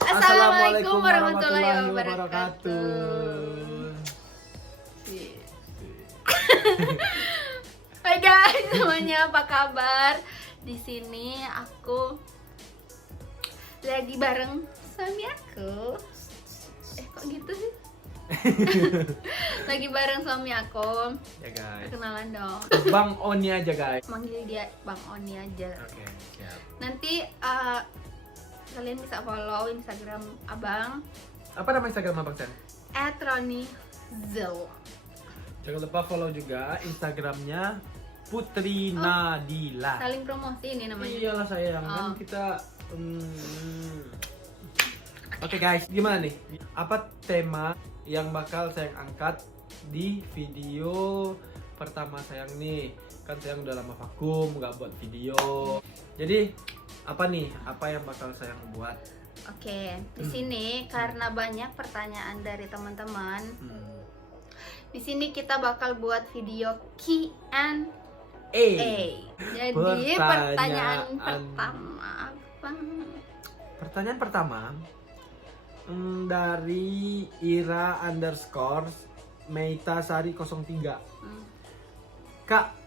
Assalamualaikum warahmatullahi wabarakatuh. Hai guys, semuanya apa kabar? Di sini aku lagi bareng suami aku. Kok gitu sih? Lagi bareng suami aku. Ya guys. Kenalan dong. Bang Oni aja guys. Manggil dia Bang Oni aja. Oke, siap. Nanti kalian bisa follow Instagram Abang Apa nama Instagram Abang Sen? @ronizel. Jangan lupa follow juga Instagramnya Putri Nadila. Saling promosi ini namanya. Iyalah sayang, kan kita Oke guys, gimana nih? Apa tema yang bakal sayang angkat di video pertama sayang nih? Kan sayang udah lama vakum, nggak buat video. Jadi apa nih? Apa yang bakal sayang buat? Oke, di sini karena banyak pertanyaan dari teman-teman. Di sini kita bakal buat video Q&A. Jadi pertanyaan pertama apa? Pertanyaan pertama dari Ira_Meitasari 03. Kak,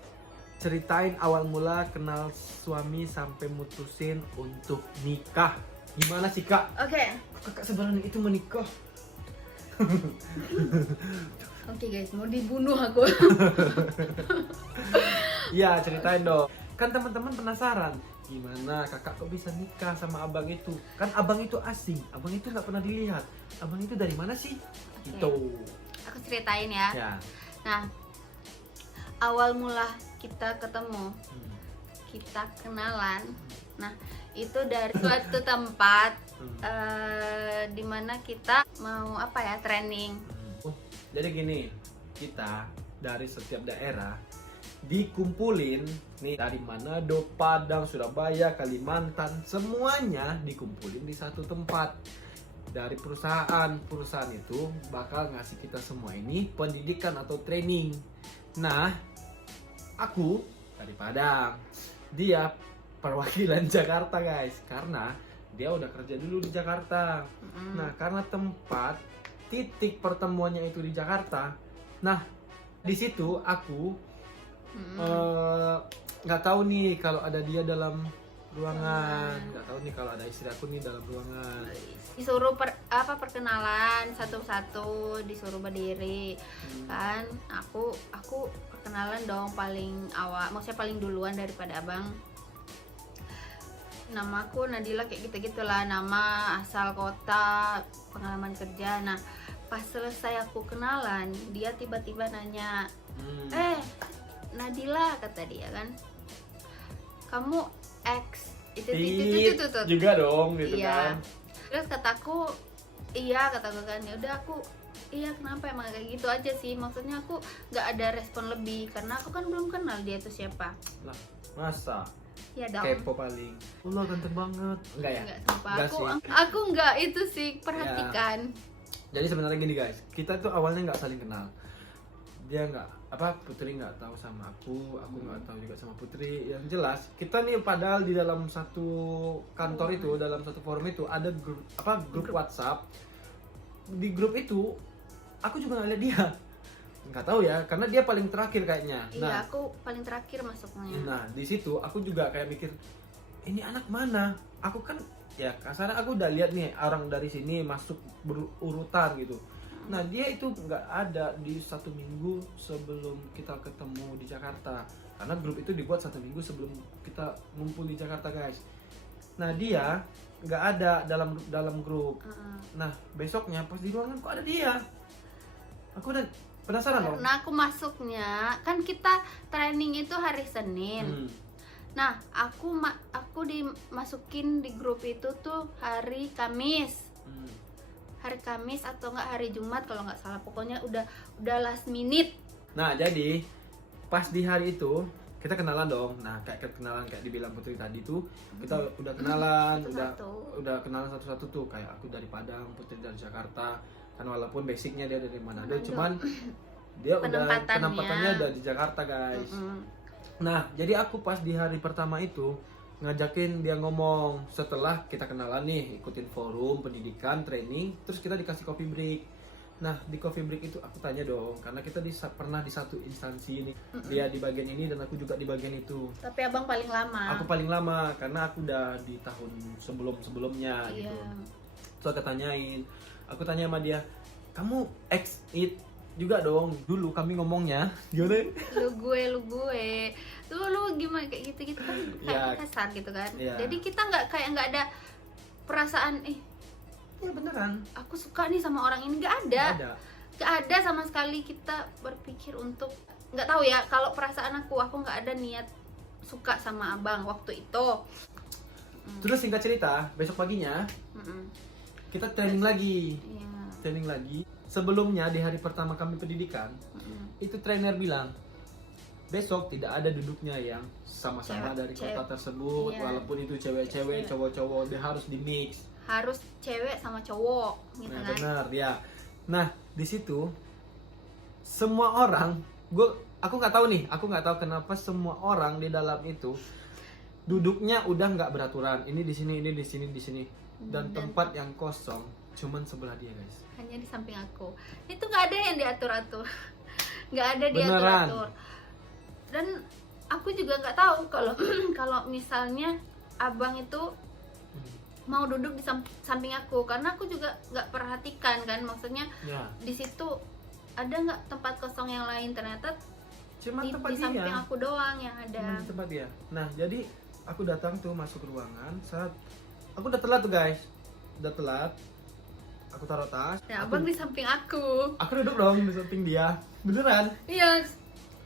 ceritain awal mula kenal suami sampai mutusin untuk nikah. Gimana sih kak? Oke. Kakak sebenarnya itu menikah. Oke guys, mau dibunuh aku. Iya, ceritain dong. Kan teman-teman penasaran, gimana kakak kok bisa nikah sama abang itu? Kan abang itu asing, abang itu nggak pernah dilihat. Abang itu dari mana sih? Itu. Aku ceritain ya. Nah, awal mula kita ketemu, kita kenalan. Nah, itu dari suatu tempat dimana kita mau training. Jadi gini, kita dari setiap daerah dikumpulin nih, dari Manado, Padang, Surabaya, Kalimantan, semuanya dikumpulin di satu tempat. Dari perusahaan itu bakal ngasih kita semua ini pendidikan atau training. Nah, aku dari Padang, dia perwakilan Jakarta guys, karena dia udah kerja dulu di Jakarta. Nah, karena tempat titik pertemuannya itu di Jakarta. Nah, di situ aku nggak tahu nih kalau ada dia dalam ruangan, nggak tahu nih kalau ada istri aku nih dalam ruangan. Disuruh perkenalan satu-satu, disuruh berdiri. Kan aku perkenalan dong paling awal, maksudnya paling duluan daripada abang. Namaku Nadila, kayak gitu-gitulah, nama, asal, kota, pengalaman kerja. Nah, pas selesai aku kenalan, dia tiba-tiba nanya, Nadila, kata dia kan, kamu ex itu juga dong gitu. Iya. Kan. Terus kataku, iya, kataku kan, ya udah aku, iya kenapa emang kayak gitu aja sih, maksudnya aku nggak ada respon lebih karena aku kan belum kenal dia itu siapa. Lah, masa? Ya dong. Kepo paling. Allah ganteng banget. Enggak ya? Enggak, aku enggak itu sih, perhatikan. Ya. Jadi sebenarnya gini guys, kita tuh awalnya nggak saling kenal. Dia Putri nggak tahu sama aku nggak tahu juga sama Putri. Yang jelas kita nih padahal di dalam satu kantor itu, dalam satu forum itu ada grup WhatsApp. Di grup itu aku juga nggak lihat dia. Nggak tahu ya, karena dia paling terakhir kayaknya. Iya, aku paling terakhir masuknya. Nah, di situ aku juga kayak mikir, ini anak mana? Aku kan ya kasarnya aku udah lihat nih orang dari sini masuk berurutan gitu. Nah, dia itu nggak ada di 1 minggu sebelum kita ketemu di Jakarta. Karena grup itu dibuat 1 minggu sebelum kita ngumpul di Jakarta, guys. Nah, dia nggak ada dalam grup. Nah, besoknya pas di ruangan kok ada dia. Aku udah penasaran loh. Karena aku masuknya, kan kita training itu hari Senin. Nah, aku dimasukin di grup itu tuh hari Kamis. Hari Kamis atau enggak hari Jumat kalau nggak salah, pokoknya udah last minute. Nah, jadi pas di hari itu kita kenalan dong. Nah, kayak kenalan kayak dibilang Putri tadi tuh, kita udah kenalan, udah kenalan satu-satu tuh, kayak aku dari Padang, Putri dari Jakarta. Kan walaupun basicnya dia dari Manado, cuman dia penempatannya udah di Jakarta guys. Nah, jadi aku pas di hari pertama itu ngajakin dia ngomong setelah kita kenalan nih, ikutin forum pendidikan training, terus kita dikasih coffee break. Nah di coffee break itu aku tanya dong, karena kita pernah di satu instansi nih, dia di bagian ini dan aku juga di bagian itu. Tapi abang paling lama. Aku paling lama karena aku udah di tahun sebelumnya Iya. gitu. So aku tanya sama dia, kamu ex it juga dong? Dulu kami ngomongnya gimana? Lu gue lu gimana kayak gitu kan kayak kasar gitu kan. Jadi kita nggak ada perasaan Ya beneran, aku suka nih sama orang ini, nggak ada sama sekali kita berpikir untuk, nggak tahu ya, kalau perasaan aku nggak ada niat suka sama abang waktu itu. Terus singkat cerita, besok paginya kita training lagi. Iya. Training lagi. Sebelumnya di hari pertama kami pendidikan, itu trainer bilang besok tidak ada duduknya yang sama-sama dari kota tersebut, walaupun itu cewek-cewek, cowok-cowok, dia harus di mix. Harus cewek sama cowok gitu kan. Benar ya. Nah di situ semua orang, aku nggak tahu kenapa semua orang di dalam itu duduknya udah nggak beraturan. Ini di sini, dan tempat yang kosong cuman sebelah dia guys. Hanya di samping aku. Itu nggak ada yang diatur-atur, nggak ada Beneran. diatur-atur. Dan aku juga nggak tahu kalau kalau misalnya abang itu mau duduk di samping aku, karena aku juga nggak perhatikan kan, maksudnya di situ ada nggak tempat kosong yang lain, ternyata Cuman di samping aku doang yang ada. Cuman di tempat dia. Nah jadi aku datang tuh masuk ruangan saat aku udah telat tuh guys, aku taruh tas. Nah, abang di samping aku duduk dong di samping dia, beneran. Iya.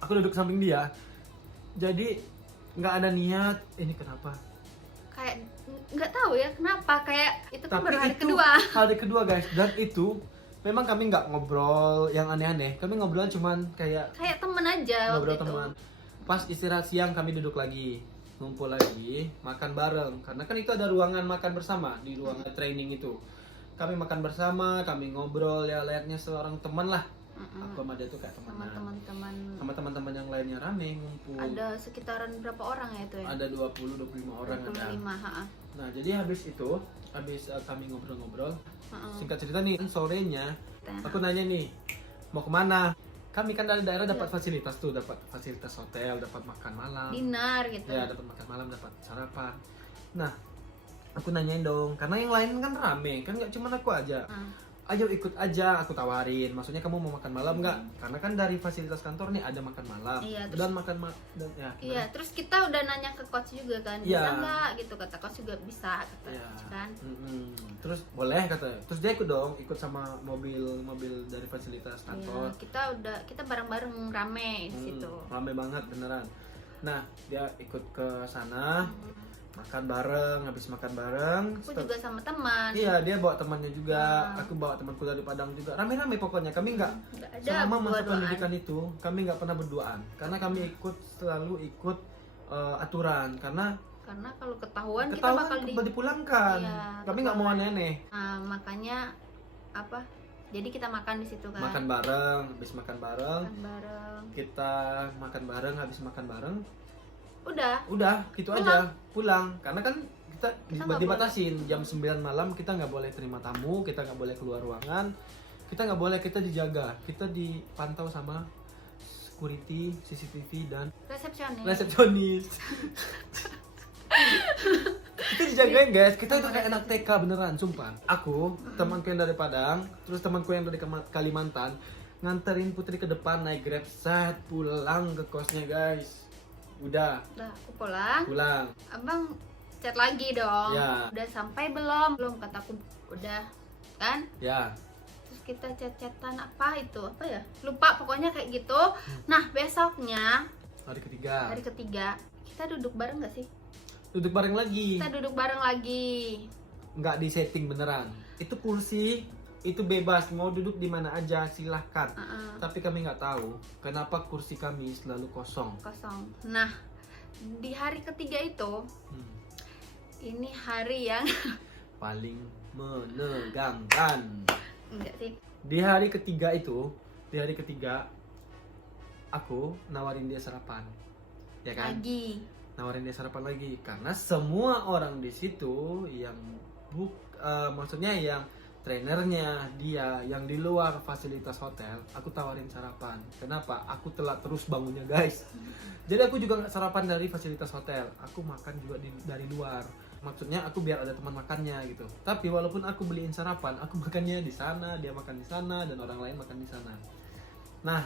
Aku duduk samping dia, jadi nggak ada niat ini kenapa. Kayak nggak tahu ya kenapa, kayak itu kan baru hari kedua guys, dan itu memang kami nggak ngobrol yang aneh-aneh, kami ngobrol cuman kayak temen aja ngobrol waktu teman. Pas istirahat siang kami duduk lagi, ngumpul lagi, makan bareng, karena kan itu ada ruangan makan bersama di ruangan training itu. Kami makan bersama, kami ngobrol ya layaknya seorang teman lah. Aku sama dia tuh kayak teman. Sama teman-teman yang lainnya rame ngumpul. Ada sekitaran berapa orang ya itu ya? Ada 20-25 orang 25, ada. Nah jadi habis kami ngobrol-ngobrol. Singkat cerita nih, sorenya aku nanya nih, mau kemana? Kami kan dari daerah dapat fasilitas hotel, dapat makan malam, dinner gitu. Ya dapat makan malam, dapat sarapan. Nah aku nanyain dong, karena yang lain kan rame, kan nggak cuma aku aja. Ayo ikut aja, aku tawarin. Maksudnya kamu mau makan malam nggak? Karena kan dari fasilitas kantor nih ada makan malam. Iya, dan makan Iya, terus kita udah nanya ke coach juga kan, bisa nggak gitu, kata coach juga bisa, kata coach kan. Terus boleh kata. Terus dia ikut dong, ikut sama mobil dari fasilitas kantor. Iya, kita bareng-bareng rame di situ. Rame banget beneran. Nah dia ikut ke sana. Makan bareng, habis makan bareng. Aku juga sama teman. Iya, dia bawa temannya juga. Aku bawa temanku dari Padang juga. Rame-rame pokoknya. Kami nggak ada selama masa pendidikan itu, kami nggak pernah berduaan. Karena kami selalu ikut aturan. Karena kalau ketahuan kita bakal dipulangkan. Iya, kami nggak mau aneh-aneh. Nah, makanya jadi kita makan di situ kan. Makan bareng, habis makan bareng. Kita makan bareng, habis makan bareng. Udah gitu aja pulang, karena kan kita dibatasin jam 9 malam, kita nggak boleh terima tamu, kita nggak boleh keluar ruangan, kita nggak boleh, kita dijaga, kita dipantau sama security, CCTV dan resepsionis. Kita dijagain guys, kita itu kayak anak TK beneran, sumpah. Aku, temanku yang dari Padang, terus temanku yang dari Kalimantan nganterin Putri ke depan naik Grab, pulang ke kosnya guys. Udah aku pulang. Abang chat lagi dong. Udah sampai belum kataku udah kan. Terus kita chat-chatan apa ya, lupa pokoknya kayak gitu. Nah besoknya hari ketiga kita duduk bareng nggak sih? Duduk bareng lagi. Nggak di setting beneran, itu kursi itu bebas, mau duduk di mana aja silahkan. Tapi kami nggak tahu kenapa kursi kami selalu kosong. Nah di hari ketiga itu ini hari yang paling menegangkan. Enggak sih. Di hari ketiga aku nawarin dia sarapan, ya kan? nawarin dia sarapan lagi karena semua orang di situ yang maksudnya yang trainernya dia yang di luar fasilitas hotel, aku tawarin sarapan. Kenapa? Aku telat terus bangunnya guys. Jadi aku juga nggak sarapan dari fasilitas hotel, aku makan juga dari luar. Maksudnya aku biar ada teman makannya gitu. Tapi walaupun aku beliin sarapan, aku makannya di sana, dia makan di sana, dan orang lain makan di sana. Nah,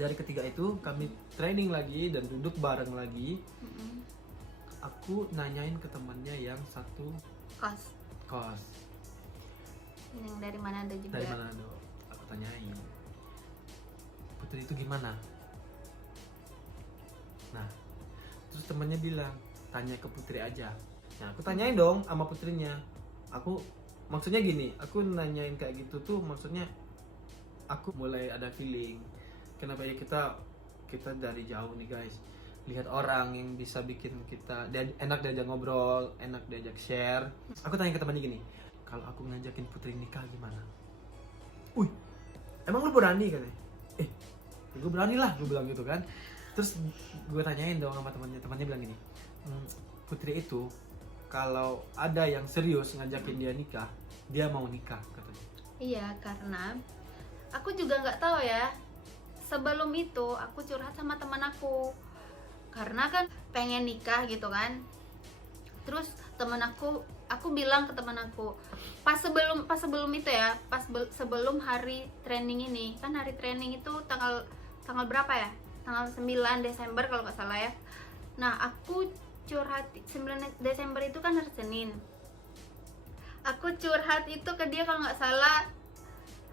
dari ketiga itu kami training lagi dan duduk bareng lagi. Aku nanyain ke temannya yang satu kos. Yang dari mana ada juga. Dari Manado. Aku tanyain, Putri itu gimana? Nah, terus temannya bilang, tanya ke Putri aja. Nah, aku tanyain dong sama putrinya. Aku maksudnya gini, aku nanyain kayak gitu tuh maksudnya aku mulai ada feeling. Kenapa ya kita dari jauh nih guys, lihat orang yang bisa bikin kita enak diajak ngobrol, enak diajak share. Aku tanya ke temannya gini, kalau aku ngajakin Putri nikah gimana? Emang lu berani katanya? Gue berani lah, gue bilang gitu kan. Terus gue tanyain dong sama temannya bilang gini, Putri itu kalau ada yang serius ngajakin dia nikah, dia mau nikah katanya. Iya, karena aku juga nggak tahu ya. Sebelum itu aku curhat sama teman aku, karena kan pengen nikah gitu kan. Terus teman aku bilang ke teman aku, pas sebelum itu ya, sebelum hari training ini, kan hari training itu tanggal berapa ya? Tanggal 9 Desember kalau nggak salah ya. Nah, aku curhat 9 Desember itu kan hari Senin. Aku curhat itu ke dia kalau nggak salah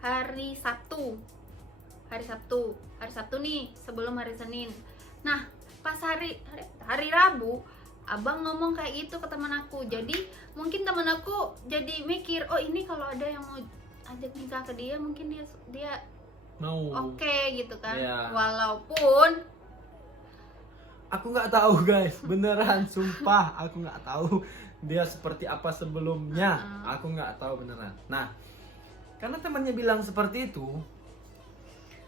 hari Sabtu nih, sebelum hari Senin. Nah, pas hari Rabu abang ngomong kayak gitu ke teman aku. Jadi mungkin teman aku jadi mikir, oh ini kalau ada yang mau ajak nikah ke dia, mungkin dia mau oke gitu kan. Yeah. Walaupun aku nggak tahu guys, beneran sumpah aku nggak tahu dia seperti apa sebelumnya. Aku nggak tahu beneran. Nah, karena temannya bilang seperti itu,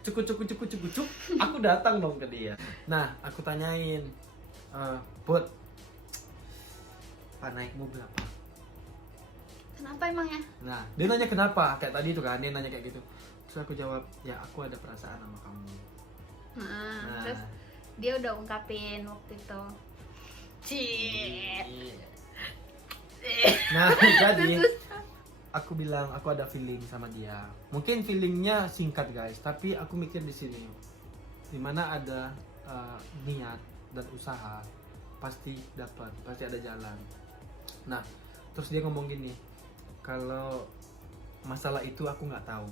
cuk, aku datang dong ke dia. Nah, aku tanyain, Put, Pak naikmu berapa? kenapa emangnya? Nah, dia nanya kenapa, kayak tadi itu kan, dia nanya kayak gitu. Terus aku jawab, ya aku ada perasaan sama kamu. Nah, terus dia udah ungkapin waktu itu. Nah, jadi aku bilang aku ada feeling sama dia. Mungkin feelingnya singkat guys, tapi aku mikir di sini, dimana ada niat dan usaha, pasti dapat, pasti ada jalan. Nah, terus dia ngomong gini, kalau masalah itu aku nggak tahu,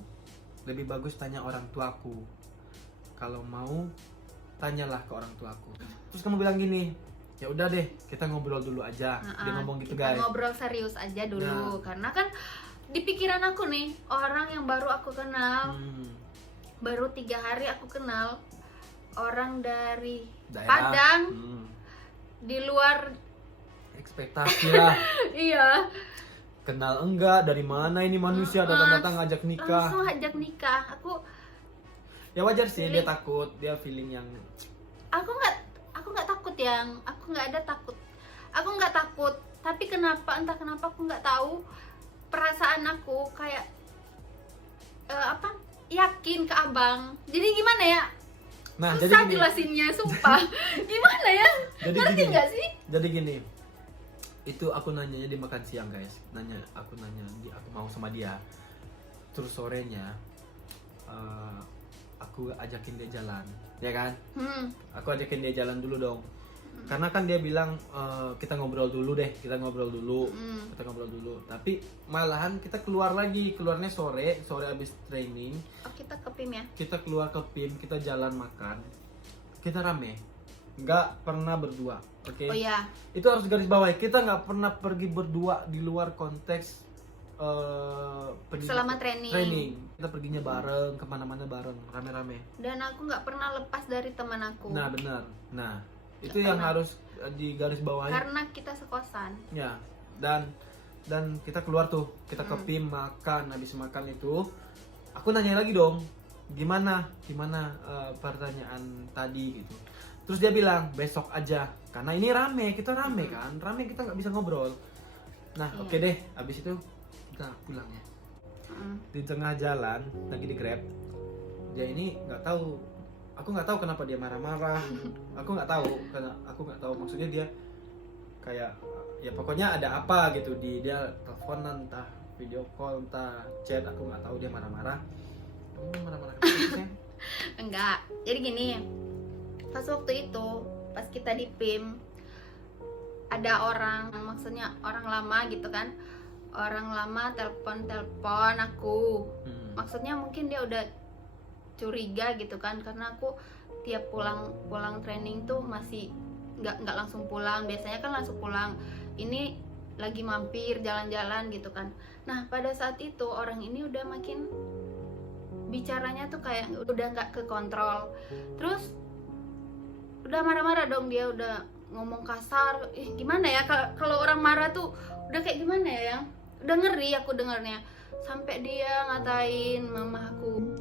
lebih bagus tanya orang tuaku. Kalau mau, tanyalah ke orang tuaku. Terus kamu bilang gini, ya udah deh, kita ngobrol dulu aja. Dia ngomong gitu guys. Ngobrol serius aja dulu, karena kan di pikiran aku nih, orang yang baru aku kenal, baru 3 hari aku kenal, orang dari daerah Padang, di luar ekspektasi lah. iya, Kenal enggak, dari mana ini manusia datang-datang ngajak nikah. langsung ajak nikah. Ya wajar sih, dia takut, dia feeling yang aku nggak takut, aku nggak takut, tapi entah kenapa aku nggak tahu, perasaan aku kayak yakin ke abang. Jadi gimana ya, nah, susah jelasinnya, sumpah. Gimana ya, ngerti nggak sih? Jadi gini, itu aku nanyanya di makan siang guys, aku mau sama dia. Terus sorenya aku ajakin dia jalan, ya kan? Aku ajakin dia jalan dulu dong, karena kan dia bilang kita ngobrol dulu. Tapi malahan kita keluarnya sore abis training. Kita ke PIM ya? Kita keluar ke PIM, kita jalan makan, kita rame, nggak pernah berdua. Oke? Oh iya. Itu harus garis bawahi, kita nggak pernah pergi berdua di luar konteks selama training. Kita perginya bareng, kemana-mana bareng, rame-rame. Dan aku nggak pernah lepas dari teman aku. Nah benar. Nah itu yang harus digaris bawahi. Karena kita sekosan. Ya, dan kita keluar tuh, kita ke PIM makan. Habis makan itu, aku nanya lagi dong, gimana pertanyaan tadi gitu. Terus dia bilang besok aja, karena ini rame, kita rame kan, rame kita nggak bisa ngobrol. Nah Iya. oke deh, abis itu kita pulang ya. Di tengah jalan lagi di Grab, dia ini nggak tahu, aku nggak tahu kenapa dia marah-marah, aku nggak tahu, karena aku nggak tahu maksudnya dia kayak ya pokoknya ada apa gitu di dia teleponan entah video call entah chat, aku nggak tahu dia marah-marah. Kamu marah-marah kenapa sih, Sen? Enggak, jadi gini, pas waktu itu pas kita di PIM ada orang, maksudnya orang lama gitu kan, orang lama telepon aku, maksudnya mungkin dia udah curiga gitu kan, karena aku tiap pulang training tuh masih nggak langsung pulang, biasanya kan langsung pulang, ini lagi mampir jalan-jalan gitu kan. Nah pada saat itu orang ini udah makin bicaranya tuh kayak udah nggak kekontrol, terus udah marah-marah dong, dia udah ngomong kasar. Gimana ya kalau orang marah tuh udah kayak gimana ya, yang udah ngeri aku dengarnya, sampai dia ngatain mamaku.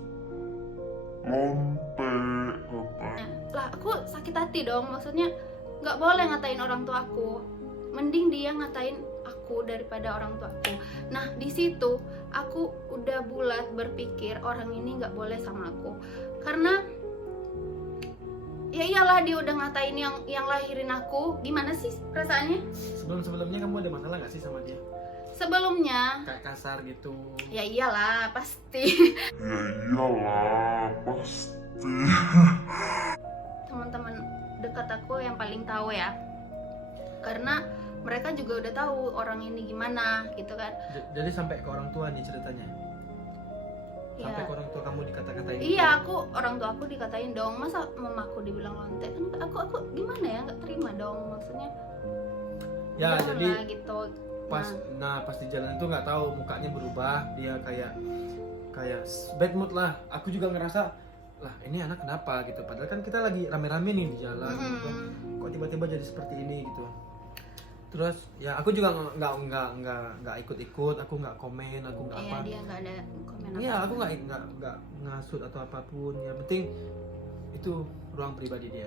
Lah aku sakit hati dong, maksudnya nggak boleh ngatain orang tua aku, mending dia ngatain aku daripada orang tua aku. Nah di situ aku udah bulat berpikir orang ini nggak boleh sama aku, karena ya iyalah dia udah ngatain yang lahirin aku, gimana sih perasaannya? Sebelumnya kamu ada masalah nggak sih sama dia? Sebelumnya Kayak kasar gitu? ya iyalah pasti. Teman-teman dekat aku yang paling tahu ya, karena mereka juga udah tahu orang ini gimana gitu kan. Jadi sampai ke orang tua nih ceritanya? Sampai Ya. ke orang tua kamu dikata-katain? Iya, orang tua aku dikatain dong, masa mamaku dibilang lontek, kan aku gimana ya, nggak terima dong, maksudnya Ya jangan jadi lah, gitu. pas di jalan itu nggak tahu mukanya berubah, dia kayak bad mood lah. Aku juga ngerasa lah ini anak kenapa gitu, padahal kan kita lagi rame-rame nih di jalan gitu. Kok tiba-tiba jadi seperti ini gitu. Terus ya aku juga nggak ikut-ikut, aku nggak komen, aku nggak Iya, apa. dia nggak ada komen apa. Iya, aku nggak ngasut atau apapun. Yang penting itu ruang pribadi dia.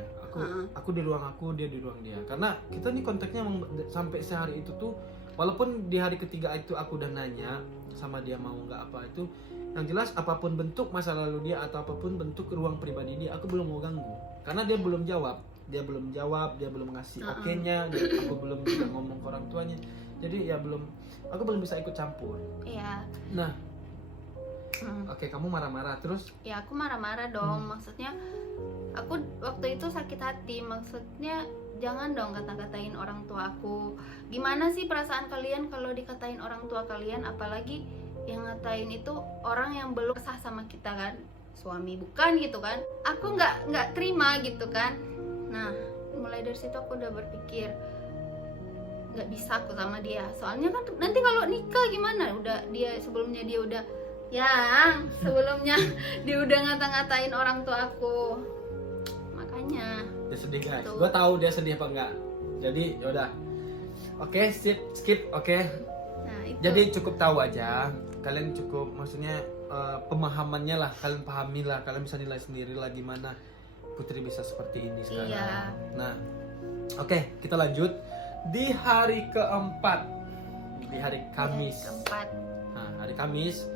Aku di ruang aku, dia di ruang dia. Karena kita nih kontaknya sampai sehari itu tuh, walaupun di hari ketiga itu aku udah nanya sama dia mau nggak apa itu, yang jelas apapun bentuk masa lalu dia atau apapun bentuk ruang pribadi dia, aku belum mau ganggu. Karena dia belum jawab, dia belum ngasih oke-nya, aku belum juga ngomong ke orang tuanya. Jadi ya aku belum bisa ikut campur. Iya. Nah, oke, kamu marah-marah terus? Ya aku marah-marah dong, maksudnya aku waktu itu sakit hati, maksudnya jangan dong kata-katain orang tua aku. Gimana sih perasaan kalian kalau dikatain orang tua kalian, apalagi yang ngatain itu orang yang belum sah sama kita kan, suami bukan gitu kan. Aku nggak terima gitu kan. Nah mulai dari situ aku udah berpikir nggak bisa aku sama dia, soalnya kan nanti kalau nikah gimana, udah dia sebelumnya dia udah dia udah ngata-ngatain orang tua aku, makanya Dia sedih guys, Tuh. gue tahu dia sedih apa enggak. Jadi yaudah, oke, skip, oke. nah itu. Jadi cukup tahu aja, kalian cukup maksudnya pemahamannya lah, kalian pahami lah, kalian bisa nilai sendiri lah gimana Putri bisa seperti ini sekarang. Iya. Nah, oke, kita lanjut di hari keempat, di hari Kamis. Keempat. Nah, hari Kamis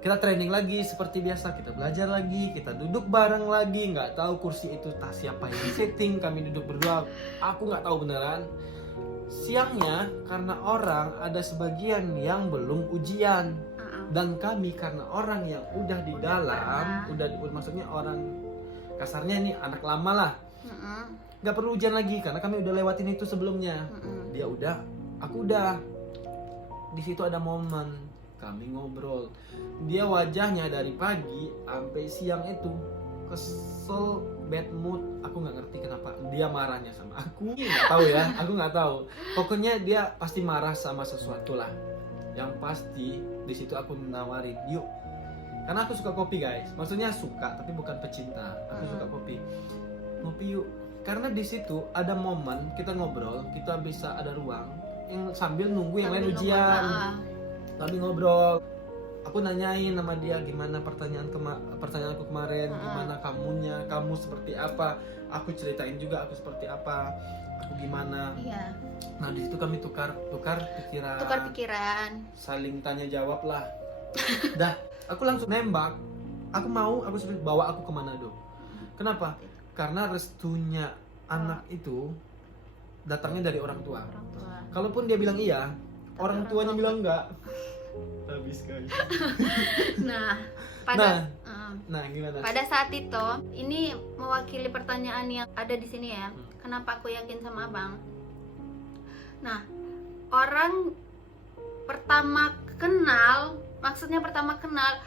kita training lagi seperti biasa, kita belajar lagi, kita duduk bareng lagi. Nggak tahu kursi itu tak siapa yang setting, kami duduk berdua, aku nggak tahu beneran. Siangnya karena orang ada sebagian yang belum ujian, dan kami karena orang yang udah di dalam, maksudnya orang kasarnya ini anak lama lah, nggak perlu ujian lagi karena kami udah lewatin itu sebelumnya. Dia udah, aku udah. Di situ ada momen kami ngobrol, dia wajahnya dari pagi sampai siang itu kesel, bad mood. Aku nggak ngerti kenapa dia marahnya sama aku, nggak tahu ya, aku nggak tahu. Pokoknya dia pasti marah sama sesuatu lah. Yang pasti di situ aku nawarin, yuk, karena aku suka kopi guys, maksudnya suka tapi bukan pecinta. Aku suka kopi, ngopi yuk. Karena di situ ada momen kita ngobrol, kita bisa ada ruang yang sambil nunggu yang lain ujian. Kami ngobrol, aku nanyain sama dia gimana pertanyaanku kemarin, gimana kamu seperti apa, aku ceritain juga aku seperti apa, aku gimana. Iya. Nah di situ kami tukar pikiran, saling tanya jawab lah. Dah, aku langsung nembak, aku suruh bawa aku ke Manado. Kenapa? Karena restunya anak itu datangnya dari orang tua. Kalaupun dia bilang iya, orang tuanya bilang enggak, habis guys. Nah, gimana? Pada saat itu, ini mewakili pertanyaan yang ada di sini ya. Kenapa aku yakin sama abang? Nah, orang pertama kenal, maksudnya pertama kenal,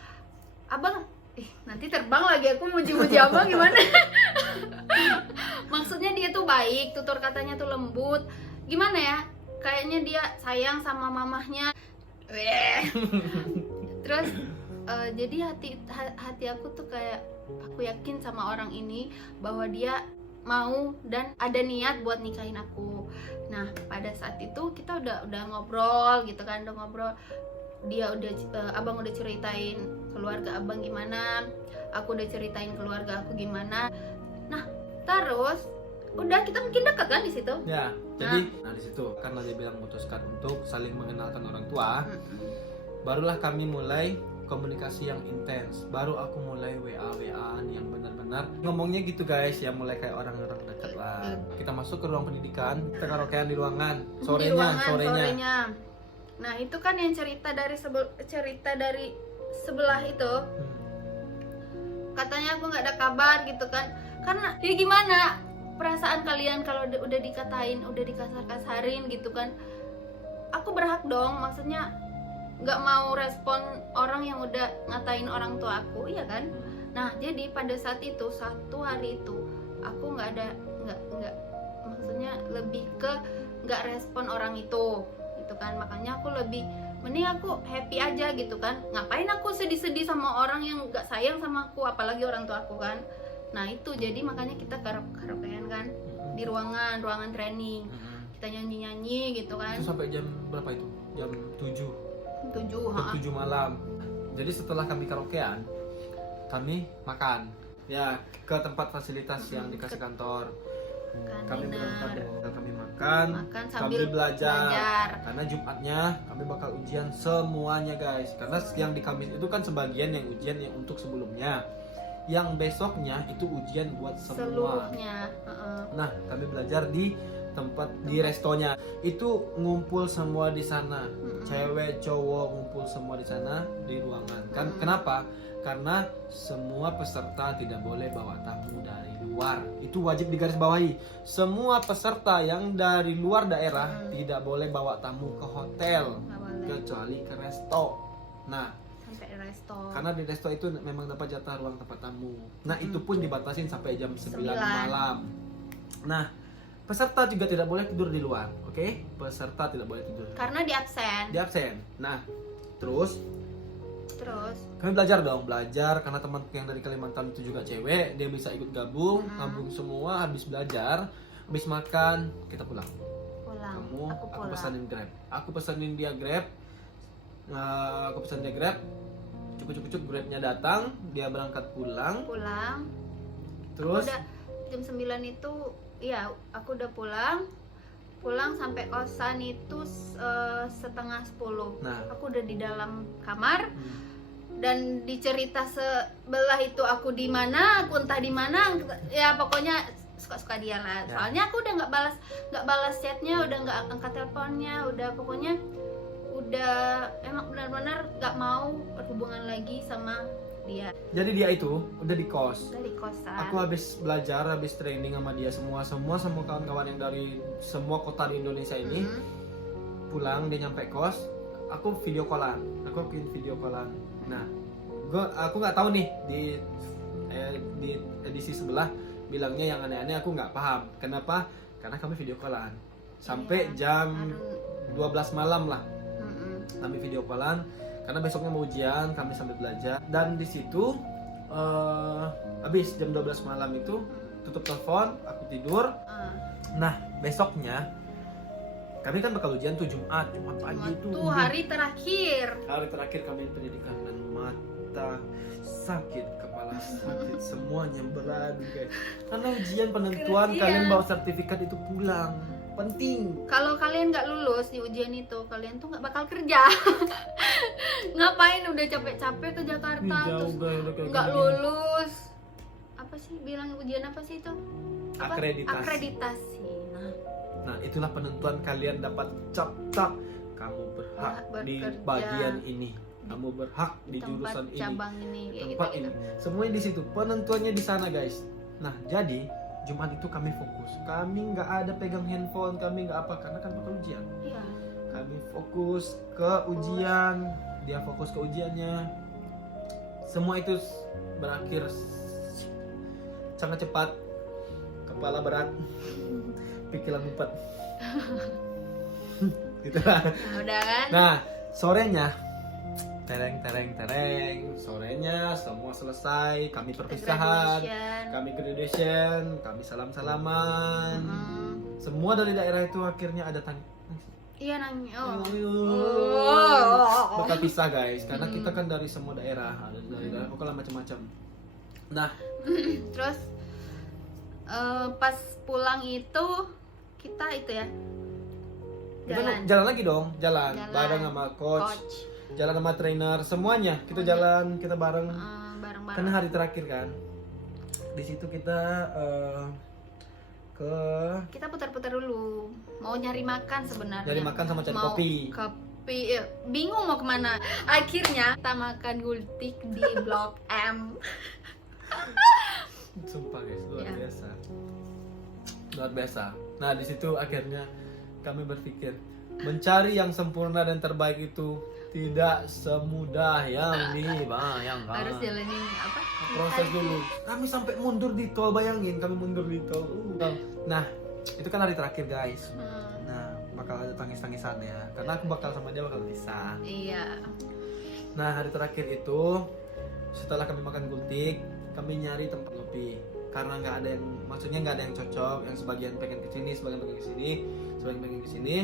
abang, nanti terbang lagi aku muji-muji abang gimana? Maksudnya dia tuh baik, tutur katanya tuh lembut, gimana ya? Kayaknya dia sayang sama mamahnya. Terus jadi hati aku tuh kayak, aku yakin sama orang ini bahwa dia mau dan ada niat buat nikahin aku. Nah pada saat itu kita udah ngobrol gitu kan, dia abang udah ceritain keluarga abang gimana, aku udah ceritain keluarga aku gimana. Nah terus udah kita mungkin dekat kan di situ ya. Jadi di situ karena dia bilang memutuskan untuk saling mengenalkan orang tua, barulah kami mulai komunikasi yang intens. Baru aku mulai WA-an yang benar-benar ngomongnya gitu guys, ya mulai kayak orang-orang dekat lah. Kita masuk ke ruang pendidikan, kita karaokean di ruangan. Sorenya. Nah itu kan yang cerita dari sebelah itu, katanya aku nggak ada kabar gitu kan. Karena jadi gimana perasaan kalian kalau udah dikatain, udah dikasar-kasarin gitu kan? Aku berhak dong, maksudnya nggak mau respon orang yang udah ngatain orang tua aku, iya kan? Nah jadi pada saat itu, satu hari itu aku nggak maksudnya lebih ke nggak respon orang itu gitu kan. Makanya aku lebih mending aku happy aja gitu kan. Ngapain aku sedih-sedih sama orang yang nggak sayang sama aku, apalagi orang tua aku kan. Nah itu jadi makanya kita karaokean kan di ruangan training, kita nyanyi gitu kan. Itu sampai jam berapa itu? Jam 7 malam. Jadi setelah kami karaokean, kami makan ya ke tempat fasilitas yang dikasih kantor. Kami makan sambil belajar. Karena Jumatnya kami bakal ujian semuanya guys. Karena yang di Kamis itu kan sebagian yang ujian yang untuk sebelumnya, yang besoknya itu ujian buat semua. Seluruhnya. Nah kami belajar di tempat di restonya itu, ngumpul semua di sana, cewek cowok ngumpul semua di sana di ruangan kan. Kenapa? Karena semua peserta tidak boleh bawa tamu dari luar. Itu wajib digarisbawahi. Semua peserta yang dari luar daerah tidak boleh bawa tamu ke hotel, kecuali ke resto. Nah sampai resto, karena di resto itu memang dapat jatah ruang tempat tamu. Nah itu pun dibatasin sampai jam 9 malam. Nah peserta juga tidak boleh tidur di luar, oke? Peserta tidak boleh tidur karena di absen. Nah, terus kami belajar karena teman yang dari Kalimantan itu juga cewek, dia bisa ikut gabung semua. Habis belajar, habis makan, kita pulang. Aku pesanin Grab. Aku pesanin dia Grab. Cukup Grabnya datang, dia berangkat pulang. Terus udah jam 9 itu iya, aku udah pulang sampai kosan itu setengah 10. Nah, aku udah di dalam kamar dan dicerita sebelah itu aku di mana, aku entah di mana, ya pokoknya suka-suka dia lah. Soalnya aku udah nggak balas chatnya, udah nggak angkat teleponnya, udah emang benar-benar nggak mau berhubungan lagi sama dia. Jadi dia itu udah di kos. Aku habis belajar, habis training sama dia semua kawan-kawan yang dari semua kota di Indonesia ini. Pulang dia nyampe kos, aku video callan. Nah, aku nggak tahu nih di edisi sebelah bilangnya yang aneh-aneh, aku nggak paham. Kenapa? Karena kami video callan sampai jam 12 malam lah. Kami video callan karena besoknya mau ujian, kami sambil belajar. Dan di situ habis jam 12 malam itu tutup telepon, aku tidur. Nah besoknya kami kan bakal ujian tuh Jumat pagi itu. Tuh hari terakhir. Hari terakhir kami pendidikan dan mata sakit, kepala sakit, semuanya berat guys. Karena ujian penentuan Iya. kalian bawa sertifikat itu pulang. Penting. Kalau kalian nggak lulus di ujian itu, kalian tuh nggak bakal kerja. Ngapain udah capek-capek ke Jakarta terus nggak lulus? Apa sih bilang ujian apa sih itu? Apa? Akreditasi. Akreditasi. Nah, itulah penentuan kalian dapat cap. Kamu berhak di Bekerja. bagian ini. Kamu berhak di tempat jurusan ini. cabang ini kayak Tempat gitu. ini. Semuanya di situ. Penentuannya di sana, guys. Nah, jadi Jumat itu kami fokus. Kami nggak ada pegang handphone, kami nggak apa karena kan bakal ujian. Iya. Kami fokus ke ujian, dia fokus ke ujiannya. Semua itu berakhir sangat cepat. Kepala berat, pikiran ngumpet. Gitu lah. Nah, udah kan? Nah, sorenya tereng. Sorenya semua selesai, kami perpisahan, Graduation. kami graduation, kami salam-salaman. Mm. Semua dari daerah itu akhirnya ada tangis. Iya nangis. Bakal pisah guys, karena kita kan dari semua daerah, ada dari daerah pokoknya macam-macam. Nah, Terus pas pulang itu kita itu ya kita jalan lagi dong, jalan bareng sama coach, jalan sama trainer, semuanya kita jalan, kita bareng. bareng-bareng. Karena hari terakhir kan, di situ kita Kita putar-putar dulu, mau nyari makan sebenarnya. Nyari makan sama cari Mau kopi. Bingung mau kemana. Akhirnya kita makan gultik di Blok M. Sumpah guys, luar Ya. biasa. Luar biasa. Nah, di situ akhirnya kami berpikir mencari yang sempurna dan terbaik itu tidak semudah yang dibayangkan. Harus jalanin apa? Proses dulu. Kami sampai mundur di tol, bayangin kami mundur di tol. Nah, itu kan hari terakhir guys. Nah, bakal ada tangis-tangisan ya. Karena aku bakal sama dia bakal pisah. Iya. Nah, hari terakhir itu setelah kami makan gultik, kami nyari tempat ngopi. Karena nggak ada yang, maksudnya nggak ada yang cocok. Yang sebagian pengen ke sini, sebagian pengen ke sini, sebagian pengen ke sini.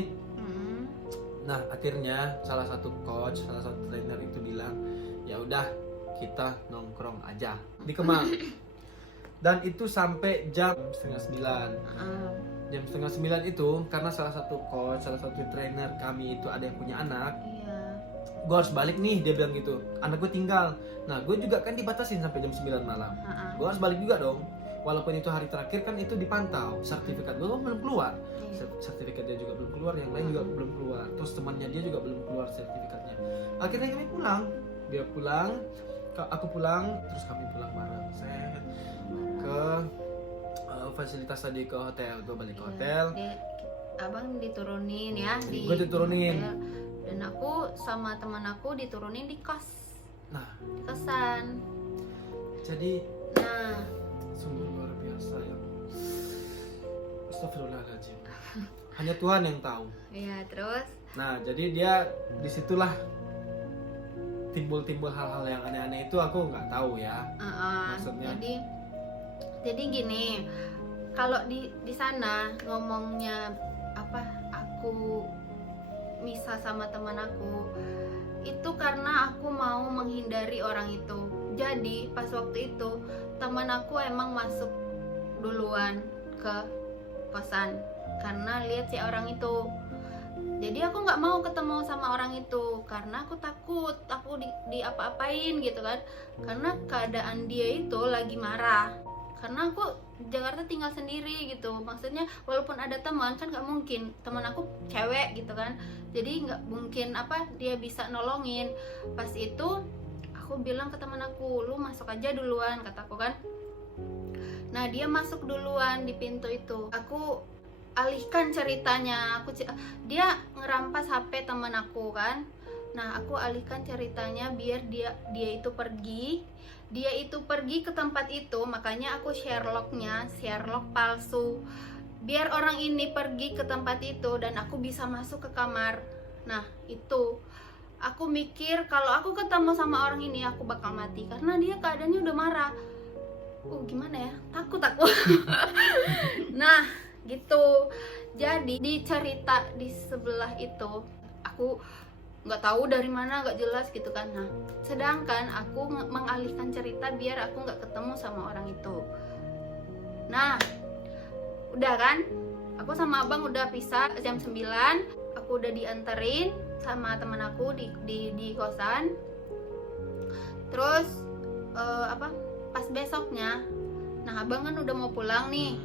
Nah, akhirnya salah satu coach, salah satu trainer itu bilang, ya udah kita nongkrong aja di Kemang. Dan itu sampai jam 8:30. Jam 8:30 itu karena salah satu coach, salah satu trainer kami itu ada yang punya anak. Iya. Gue harus balik nih, dia bilang gitu. Anak gue tinggal. Nah, gue juga kan dibatasin sampai jam 9 malam. Gue harus balik juga dong. Walaupun itu hari terakhir kan itu dipantau. Sertifikat gue belum keluar. Sertifikat dia juga belum keluar, yang lain juga belum keluar. Terus temannya dia juga belum keluar sertifikatnya. Akhirnya kami pulang. Dia pulang, aku pulang, terus kami pulang bareng. Saya ke fasilitas tadi, ke hotel. Gue balik ke hotel. Abang diturunin ya di Gue diturunin. hotel. Dan aku sama teman aku diturunin di kos. Nah, Di kosan. jadi Nah, sungguh luar biasa ya. Astagfirullahaladzim. Hanya Tuhan yang tahu. ya terus Nah, jadi dia disitulah timbul hal-hal yang aneh-aneh itu aku nggak tahu ya. Maksudnya? jadi gini, kalau di sana ngomongnya apa, aku misah sama teman aku itu karena aku mau menghindari orang itu. Jadi pas waktu itu teman aku emang masuk duluan ke kosan karena lihat si orang itu. Jadi aku nggak mau ketemu sama orang itu karena aku takut aku di apa-apain gitu kan. Karena keadaan dia itu lagi marah. Karena aku Jakarta tinggal sendiri gitu. Maksudnya walaupun ada teman kan nggak mungkin, teman aku cewek gitu kan. Jadi nggak mungkin apa dia bisa nolongin. Pas itu aku bilang ke teman aku, lu masuk aja duluan kataku kan. Nah dia masuk duluan di pintu itu. Aku alihkan ceritanya. Dia ngerampas HP teman aku kan. Nah aku alihkan ceritanya biar dia itu pergi. Dia itu pergi ke tempat itu. Makanya aku Sherlock palsu. Biar orang ini pergi ke tempat itu dan aku bisa masuk ke kamar. Nah itu aku mikir kalau aku ketemu sama orang ini aku bakal mati karena dia keadaannya udah marah. Gimana ya, takut aku. Nah gitu, Jadi di cerita di sebelah itu aku nggak tahu dari mana, nggak jelas gitu kan. Nah, sedangkan aku mengalihkan cerita biar aku nggak ketemu sama orang itu. Nah, udah kan, aku sama abang udah pisah jam 9. Aku udah dianterin sama teman aku di kosan. Terus pas besoknya, nah abang kan udah mau pulang nih,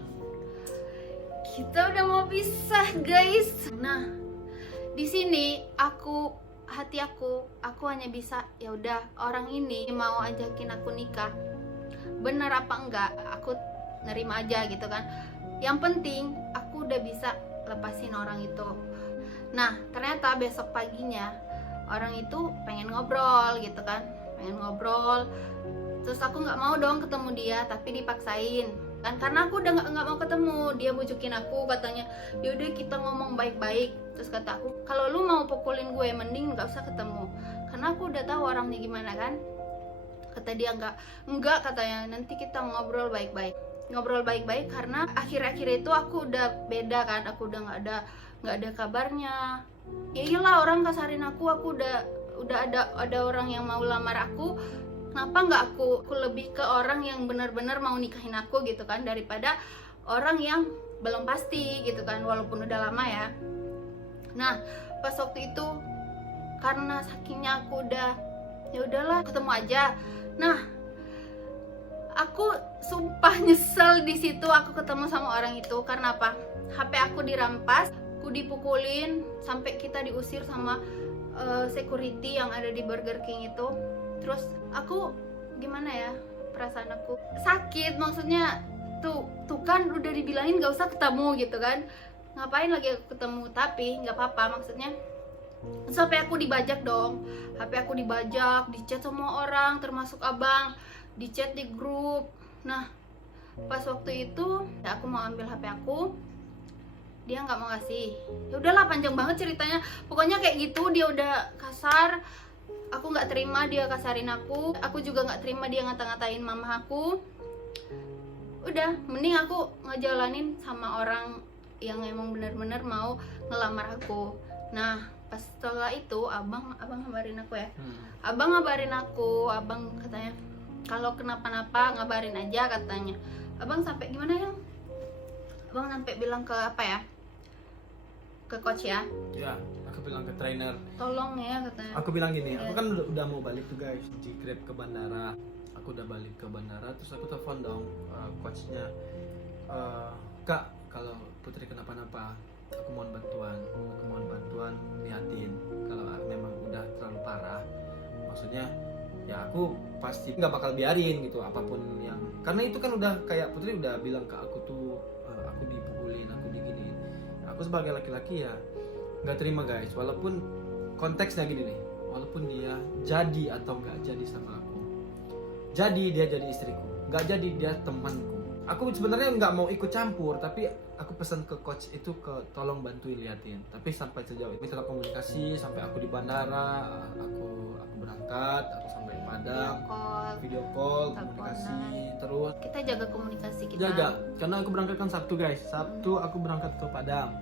kita udah mau pisah guys. Nah, di sini hati aku hanya bisa ya udah, orang ini mau ajakin aku nikah, bener apa enggak aku nerima aja gitu kan. Yang penting aku udah bisa lepasin orang itu. Nah, ternyata besok paginya orang itu pengen ngobrol gitu kan, pengen ngobrol. Terus aku nggak mau dong ketemu dia, tapi dipaksain kan, karena aku udah nggak mau ketemu. Dia bujukin aku, katanya yaudah kita ngomong baik-baik. Terus kata aku, kalau lu mau pukulin gue mending nggak usah ketemu, karena aku udah tahu orangnya gimana kan. Kata dia enggak katanya, nanti kita ngobrol baik-baik karena akhir-akhir itu aku udah beda kan, aku udah nggak ada kabarnya. Ya iyalah, orang kasarin aku udah ada orang yang mau lamar aku. Kenapa nggak aku lebih ke orang yang benar-benar mau nikahin aku gitu kan, daripada orang yang belum pasti gitu kan, walaupun udah lama ya. Nah, pas waktu itu karena sakingnya aku udah ya udahlah ketemu aja. Nah, aku sumpah nyesel di situ aku ketemu sama orang itu. Karena apa? HP aku dirampas, aku dipukulin, sampai kita diusir sama security yang ada di Burger King itu. Terus aku gimana ya, perasaan aku sakit, maksudnya tuh kan udah dibilangin gak usah ketemu gitu kan, ngapain lagi aku ketemu. Tapi nggak apa-apa, maksudnya sampai aku dibajak dong, HP aku dibajak, dicat semua orang termasuk abang, dicat di grup. Nah, pas waktu itu ya aku mau ambil HP aku, dia nggak mau ngasih. Ya udahlah, panjang banget ceritanya, pokoknya kayak gitu. Dia udah kasar, aku nggak terima dia kasarin aku juga nggak terima dia ngata-ngatain mama aku. Udah, mending aku ngejalanin sama orang yang emang bener-bener mau ngelamar aku. Nah, pas setelah itu abang ngabarin aku ya. Abang ngabarin aku, abang katanya kalau kenapa-napa ngabarin aja katanya. Abang sampai gimana ya? Abang sampai bilang ke apa ya? Ke coach ya? Ya, aku bilang ke trainer. Tolong ya katanya. Aku bilang gini, aku kan udah mau balik tuh guys, di Grab ke bandara. Aku udah balik ke bandara, terus aku telepon dong coachnya. Kak, kalau Putri kenapa-napa, aku mohon bantuan liatin. Kalau memang udah terlalu parah, maksudnya ya aku pasti nggak bakal biarin gitu apapun yang, karena itu kan udah kayak Putri udah bilang ke aku tuh, aku dipukulin, aku diginiin. Aku sebagai laki-laki ya nggak terima guys, walaupun konteksnya gini nih, walaupun dia jadi atau nggak jadi sama aku, jadi dia jadi istriku, nggak jadi dia temanku. Aku sebenarnya nggak mau ikut campur, tapi aku pesan ke coach itu tolong bantuin liatin. Tapi sampai sejauh ini tetap komunikasi sampai aku di bandara, aku berangkat, aku sampai di Padang, video call, komunikasi terus. Kita jaga komunikasi kita. Jaga, karena aku berangkat kan Sabtu guys. Sabtu aku berangkat ke Padang.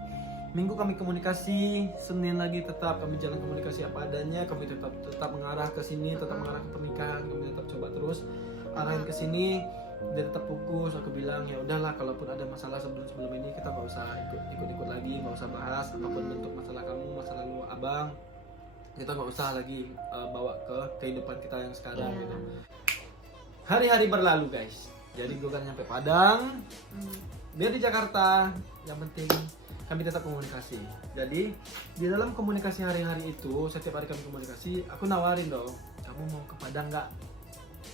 Minggu kami komunikasi, Senin lagi tetap kami jalan komunikasi apa adanya. Kami tetap mengarah ke sini, tetap mengarah ke pernikahan. Kami tetap coba terus arahin ke sini. Dia tetap fokus. Aku bilang ya udahlah, kalaupun ada masalah sebelum ini kita nggak usah ikut lagi, nggak usah bahas apapun bentuk masalah kamu, masalah lu abang. Kita nggak usah lagi bawa ke kehidupan kita yang sekarang gitu. Hari-hari berlalu guys. Jadi gue kan nyampe Padang. Dia di Jakarta. Yang penting kami tetap komunikasi. Jadi di dalam komunikasi hari-hari itu, setiap hari kami komunikasi, aku nawarin dong, kamu mau ke Padang nggak?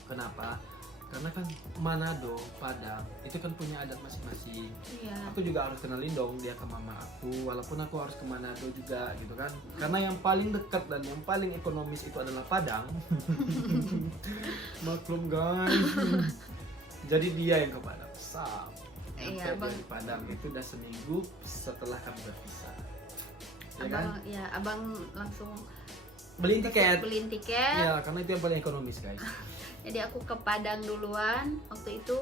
Kenapa? Karena kan Manado, Padang itu kan punya adat masing-masing. Iya. Aku juga harus kenalin dong dia ke mama aku, walaupun aku harus ke Manado juga gitu kan. Karena yang paling dekat dan yang paling ekonomis itu adalah Padang. Maklum guys. Jadi dia yang ke Padang. Iya, Abang di Padang itu udah seminggu setelah kami berpisah. Ya abang, kan? ya abang langsung beliin tiket. Ya, karena itu yang paling ekonomis guys. Jadi aku ke Padang duluan. Waktu itu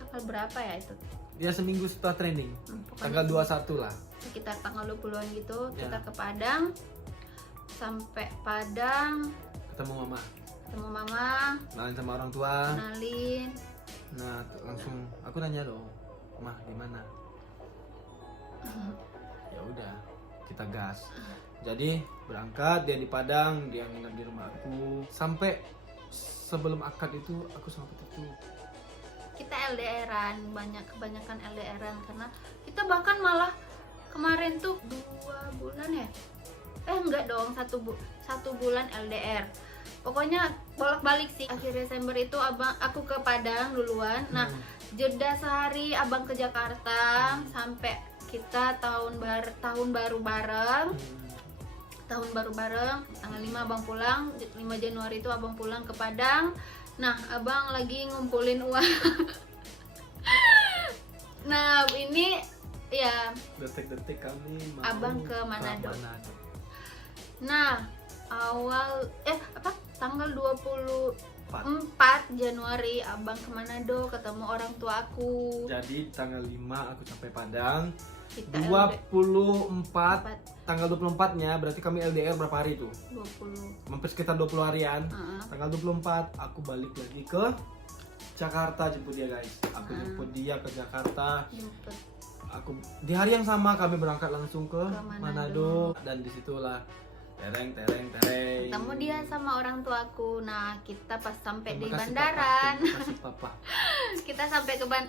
tanggal berapa ya itu? Ya seminggu setelah training. Tanggal 21 lah. sekitar tanggal 20-an gitu. Ya. Kita ke Padang. Sampai Padang Ketemu mama, kenalin sama orang tua. kenalin. Nah langsung aku nanya dong, mah di mana? Ya udah, kita gas. Jadi berangkat, dia di Padang, dia nginep di rumah aku. Sampai sebelum akad itu aku sama Putri tuh Kita LDRan, kebanyakan LDRan karena kita bahkan malah kemarin tuh 2 bulan ya. Enggak dong, 1 bulan LDR. Pokoknya bolak-balik sih. Akhir Desember itu aku ke Padang duluan. Nah, jeda sehari abang ke Jakarta sampai kita tahun baru bareng. Tahun baru bareng, tanggal 5 abang pulang, 5 Januari itu abang pulang ke Padang. Nah, abang lagi ngumpulin uang. Nah, ini ya detik-detik kami mau abang ke Manado. Nah, tanggal 24 Januari abang ke Manado ketemu orang tua aku. Jadi tanggal 5 aku sampai Padang. Kita 24 tanggal 24-nya berarti kami LDR berapa hari tuh? 20. Hampir sekitar 20 harian. Tanggal 24 aku balik lagi ke Jakarta, jemput dia guys. Aku jemput dia ke Jakarta. Jemput. Aku di hari yang sama kami berangkat langsung ke Manado. dan disitulah tereng. Ketemu dia sama orang tuaku. Nah, kita pas sampai di Terima kasih, bandaran. Papa. Terima kasih papa. Kita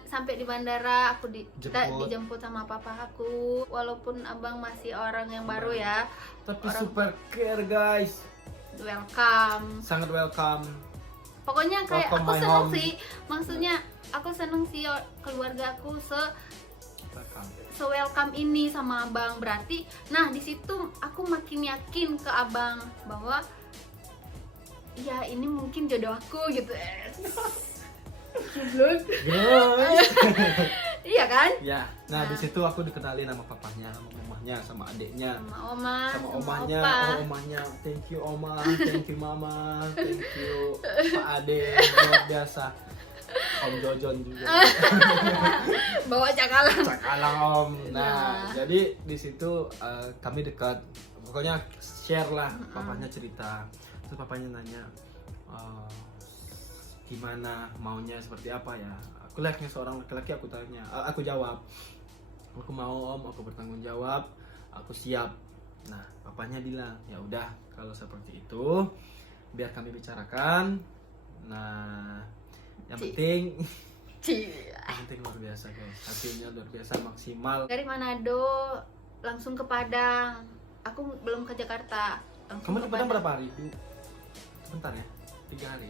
sampai di bandara, kita Jemput. dijemput sama papa aku. Walaupun abang masih orang yang baru ya, Tapi super care guys. welcome. Sangat welcome. Pokoknya kayak Welcome aku my seneng home. sih. Maksudnya aku seneng sih keluarga aku welcome ini sama abang. Berarti nah di situ aku makin yakin ke abang bahwa ya ini mungkin jodoh aku gitu. Guys. Iya kan? Ya, nah di situ aku dikenalin sama papanya, sama mamahnya, sama adiknya, Sama oma, sama sama omahnya, opa. omahnya. Thank you oma, thank you mama, thank you Pak Ade, luar biasa. Om Jojon juga. Bawa cakalang. Cakalang Om. Nah, Nah. jadi di situ kami dekat. Pokoknya share lah, papanya cerita. Terus papanya nanya gimana maunya seperti apa ya. Aku layaknya seorang laki-laki, aku tanya, aku jawab. Aku mau Om, aku bertanggung jawab, aku siap. Nah, papanya bilang, ya udah kalau seperti itu biar kami bicarakan. Nah, yang penting luar biasa guys, hasilnya luar biasa maksimal. Dari Manado langsung ke Padang. Aku belum ke Jakarta. Langsung Kamu ke di Padang berapa hari Bu? Sebentar ya, 3 hari.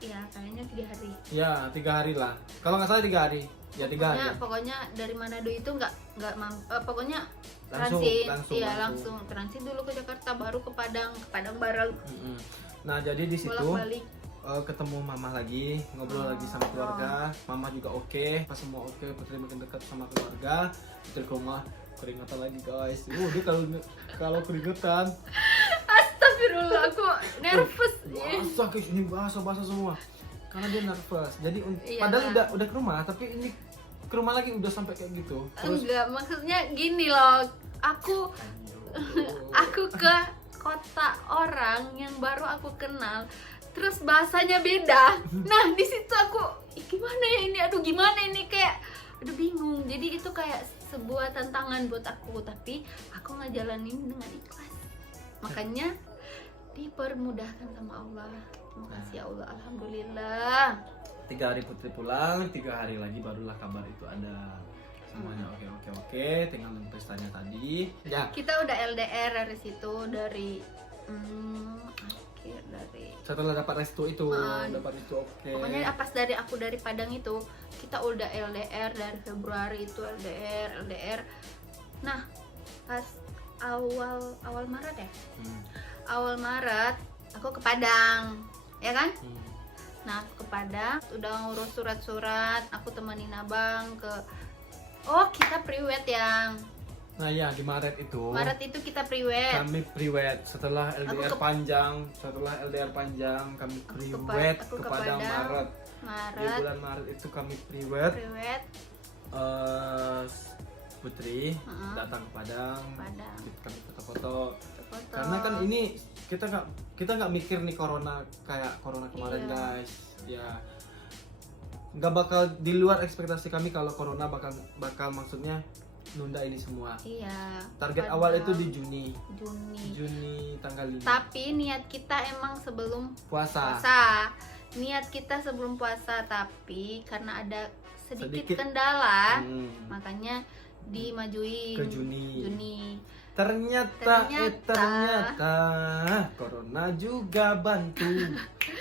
Iya, kayaknya 3 hari. Ya 3 hari lah. Kalau nggak salah 3 hari. Ya 3 hari. Pokoknya dari Manado itu nggak pokoknya Langsung, transit. langsung, Iya, langsung. langsung transit dulu ke Jakarta, baru ke Padang bareng. Nah jadi di situ Bolak-balik. ketemu mama lagi, ngobrol lagi sama keluarga. Mama juga oke, pas semua oke, Putri makin dekat sama keluarga. Putri ke rumah keringetan lagi guys. Dia kalau keringetan Astagfirullah, aku nervous. basah guys, ini basah semua. Karena dia nervous. Jadi Iya, padahal kan? udah ke rumah, tapi ini ke rumah lagi udah sampai kayak gitu. Terus Enggak, maksudnya gini loh. Aku ke kota orang yang baru aku kenal, terus bahasanya beda. Nah di situ aku gimana ya ini, gimana ini, kayak bingung. Jadi itu kayak sebuah tantangan buat aku, tapi aku ngejalanin dengan ikhlas. Makanya dipermudahkan sama Allah. Terima kasih ya Allah, alhamdulillah. 3 hari Putri pulang, 3 hari lagi barulah kabar itu ada. Semuanya oke, tinggal nunggu pestanya tadi. Ya. Kita udah LDR dari situ, dari akhir dari Setelah dapat restu itu, dapat restu oke. pokoknya pas aku dari Padang itu kita udah LDR dari Februari itu LDR. Nah pas awal Maret ya, awal Maret aku ke Padang ya kan. Nah aku ke Padang udah ngurus surat-surat, aku temenin abang ke kita pre-wed yang Nah ya di Maret itu kita pre-wed. kami pre-wed setelah LDR panjang, kami pre-wed aku ke ke Padang Padang. Maret. Di bulan Maret itu kami pre-wed. Putri Heeh. datang ke Padang. Padang. Kami foto-foto. Foto. Karena kan ini kita nggak mikir nih corona kayak corona kemarin Iya. guys. Ya nggak bakal di luar ekspektasi kami kalau corona bakal maksudnya nunda ini semua. Iya. Target Padang. awal itu di Juni tanggal 5 Tapi niat kita emang sebelum puasa. Niat kita sebelum puasa, tapi karena ada sedikit Sedikit. kendala, Hmm, makanya dimajuin ke Juni. Ternyata. Ternyata corona juga bantu.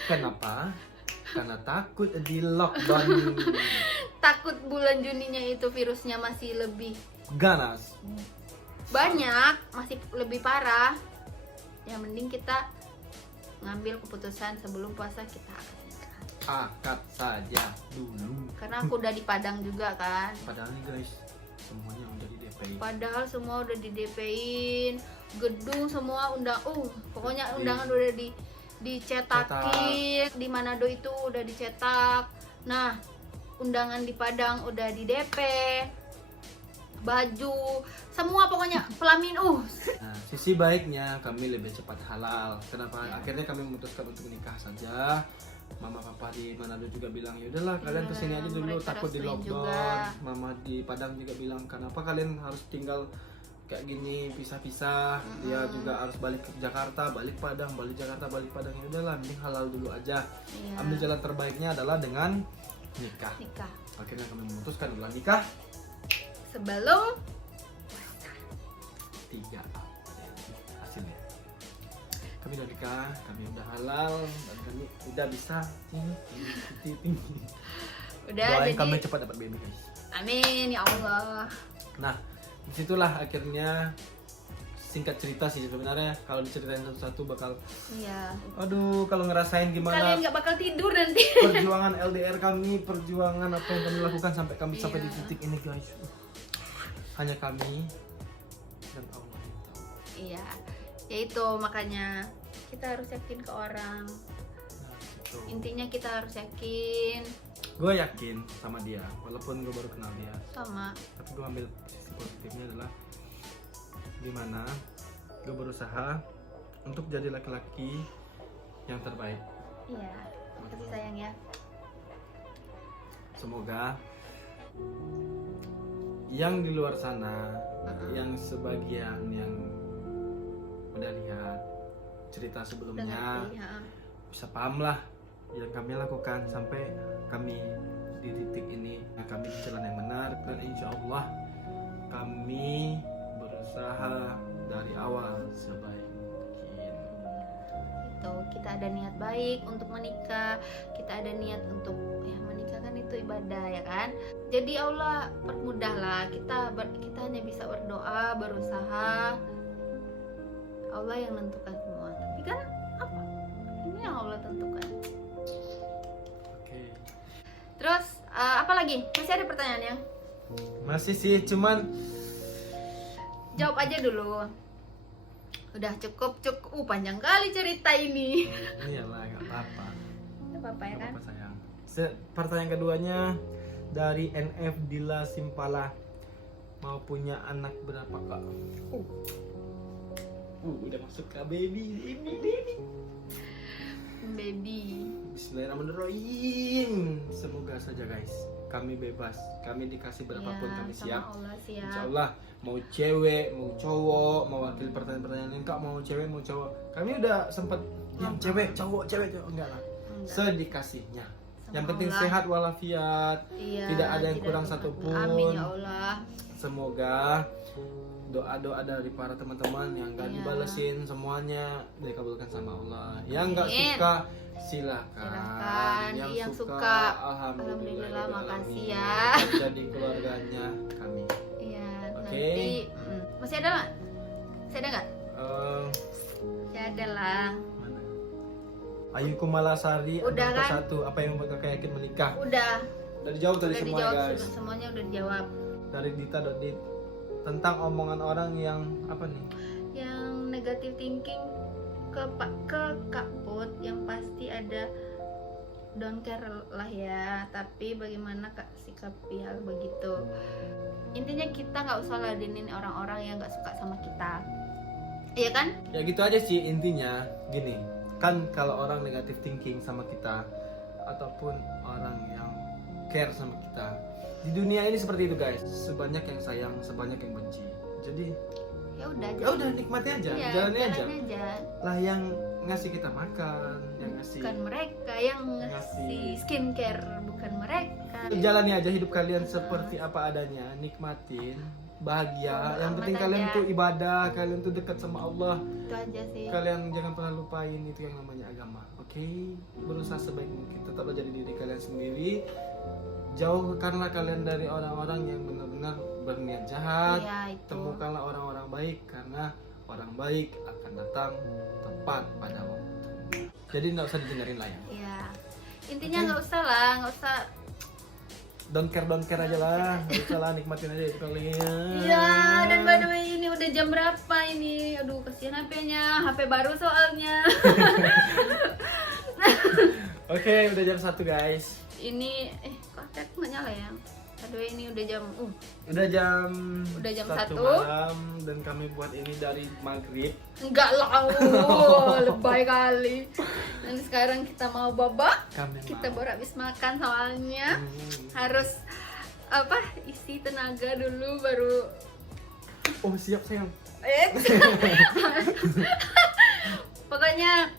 Kenapa? Karena takut di lockdown. Takut bulan Juninya itu virusnya masih lebih Ganas. banyak, masih lebih parah. Yang mending kita ngambil keputusan sebelum puasa kita akan nikah. Akad saja dulu. Karena aku udah di Padang juga kan. Padahal nih guys, semuanya udah di DP. Padahal semua udah di DP-in, gedung semua pokoknya undangan udah dicetakin. Di Manado itu udah dicetak. Nah, undangan di Padang udah di DP. Baju, semua pokoknya pelamin Nah, sisi baiknya kami lebih cepat halal. Kenapa? Akhirnya kami memutuskan untuk menikah saja. Mama papa di Manado juga bilang, yaudahlah kalian Iya, kesini aja dulu, mereka takut di restuin lockdown. juga. Mama di Padang juga bilang, kenapa kalian harus tinggal kayak gini pisah-pisah? Dia juga harus balik ke Jakarta, balik Padang, balik Jakarta, balik Padang. Yaudahlah, mending halal dulu aja. Iya. Ambil jalan terbaiknya adalah dengan nikah. Akhirnya kami memutuskan adalah nikah Sebelum 3 hasilnya. Kami udah nikah, kami udah halal, dan kami udah bisa tinggi. udah Doain jadi kami cepat dapat baby guys. amin ya Allah. Nah, disitulah akhirnya singkat cerita sih sebenarnya. Kalau diceritain satu-satu bakal, Iya. aduh kalau ngerasain Kalian gimana nggak bakal tidur nanti. perjuangan LDR kami, perjuangan apa yang kami lakukan sampai kami sampai di Iya. titik ini guys. Hanya kami dan Allah yang tahu. Iya. Ya itu makanya kita harus yakin ke orang. Nah, gitu. Intinya kita harus yakin Gue yakin sama dia, walaupun gue baru kenal dia. sama. Tapi gue ambil sisi positifnya adalah gimana gue berusaha untuk jadi laki-laki yang terbaik. Iya. Kasih sayang ya. Semoga yang di luar sana, yang sebagian yang udah lihat cerita Udah sebelumnya ngerti, ha. bisa paham lah yang kami lakukan sampai kami di titik ini. Nah, kami di jalan yang benar dan insya Allah kami berusaha dari awal sebaik mungkin. Itu kita ada niat baik untuk menikah, kita ada niat untuk ya menikah kan itu ibadah ya kan. Jadi Allah permudahlah kita hanya bisa berdoa, berusaha. Allah yang menentukan semua. Tapi kan apa? Ini yang Allah tentukan. Oke. Terus apa lagi? Masih ada pertanyaan yang Masih sih, cuman jawab aja dulu. Udah cukup. Panjang kali cerita ini. iyalah nggak apa-apa. Gak apa-apa ya Nggak kan? apa-apa sayang. Pertanyaan keduanya dari NF Dila Simpala, mau punya anak berapa kak? Udah masuk ke baby. Baby. Bismillahirrahmanirrahim. Semoga saja guys, kami bebas, kami dikasih berapapun Ya, kami sama siap. Allah siap. Insya Allah mau cewek, mau cowok, mau wakil pertanyaan-pertanyaan ini kak mau cewek, mau cowok. Kami udah sempat yang cewek, cowok, enggak lah. Enggak. Sedikasihnya. Sama Yang penting Allah. sehat walafiat. Iya, Tidak ada yang kurang satupun. Amin ya Allah. Semoga doa-doa dari para teman-teman yang gak Iya. dibalesin semuanya dikabulkan sama Allah. Yang gak Amin. suka silakan. Silakan. Yang suka, alhamdulillah, makasih ya. Jadi keluarganya kami. Iya. Oke. Nanti masih ada nggak? Masih ada nggak? Masih ada lah. Mana? Ayu Kumalasari Udah ada kan? satu. Apa yang membuat kakak yakin menikah? Udah Udah dijawab tadi semua dijawab guys. semuanya udah dijawab. Dari Dita.dit tentang omongan orang yang apa nih? Yang negative thinking ke Kak Put yang pasti ada don't care lah ya, tapi bagaimana sikapi hal begitu. Intinya kita nggak usah ladenin orang-orang yang nggak suka sama kita, iya kan? Ya gitu aja sih intinya. Gini kan, kalau orang negatif thinking sama kita ataupun orang yang care sama kita, di dunia ini seperti itu guys, sebanyak yang sayang, sebanyak yang benci. Jadi ya udah nikmati aja, iya, jalani aja aja. lah. Yang ngasih kita makan, yang ngasih, Bukan mereka yang ngasih skincare, bukan mereka. jalani aja hidup kalian seperti apa adanya, nikmatin, bahagia. Yang penting amat kalian aja. tuh ibadah, kalian tuh dekat sama Allah. Itu aja sih. Kalian jangan pernah lupain itu yang namanya agama. Oke, berusaha sebaik mungkin, tetaplah jadi diri kalian sendiri. Jauhkanlah kalian dari orang-orang yang benar-benar berniat jahat. Iya, itu. Temukanlah orang-orang baik, karena orang baik akan datang tepat pada waktu. Jadi nggak usah didengerin lah ya. Iya. Intinya nggak usah lah, nggak usah. Don't care aja lah. Nggak usah lah, nikmatin aja itu kalian. Iya, dan by the way ini udah jam berapa ini? Aduh, kasihan HP-nya, HP baru soalnya. Oke, udah jam 1 guys. Ini kok HP aku nggak nyala ya? Aduh, ini udah jam Udah jam Udah jam 1 1. malam dan kami buat ini dari maghrib. enggak lah, lebay kali. Dan sekarang kita mau babak. Kita baru habis makan soalnya. Harus isi tenaga dulu baru. Oh siap sayang. Pokoknya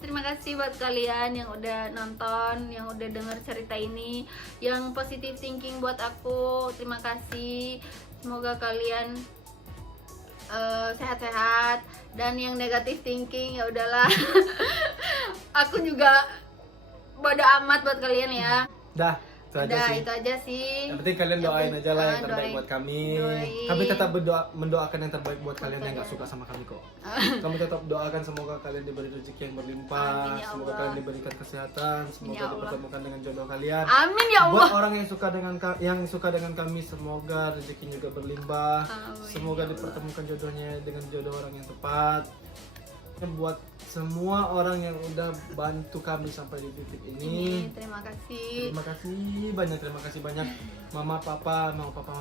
terima kasih buat kalian yang udah nonton, yang udah denger cerita ini, yang positive thinking buat aku. Terima kasih. Semoga kalian sehat-sehat, dan yang negative thinking ya udahlah. Aku juga bodo amat buat kalian ya. Dah, itu aja Udah, sih. itu aja sih. Yang penting kalian doain aja lah yang terbaik doain. buat kami. Doain. Kami tetap mendoakan yang terbaik buat kalian yang nggak suka sama kami kok. Kami tetap doakan semoga kalian diberi rezeki yang berlimpah, Amin, ya semoga Allah. kalian diberikan kesehatan, semoga Ya Allah. dipertemukan dengan jodoh kalian. Amin ya Allah. Buat orang yang suka dengan kami, semoga rezekinya juga berlimpah. Amin, Semoga ya Allah. dipertemukan jodohnya dengan jodoh orang yang tepat. Buat semua orang yang udah bantu kami sampai di titik ini, Terima kasih. terima kasih banyak mama papa Mama papa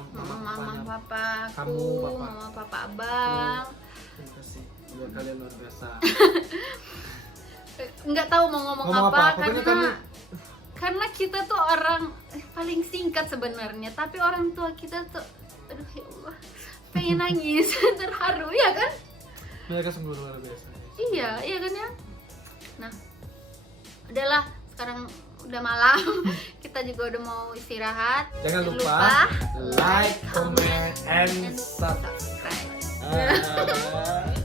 aku, Kamu, papa. mama papa abang. terima kasih buat kalian luar biasa. Nggak tahu mau ngomong Ngomong apa, apa? Pokoknya karena kita tuh orang paling singkat sebenarnya, tapi orang tua kita tuh, aduh ya Allah, pengen nangis. Terharu ya kan? Mereka sungguh luar biasa. Iya kan ya. Nah, udahlah, sekarang udah malam. Kita juga udah mau istirahat. Jangan lupa like, comment, and subscribe. subscribe.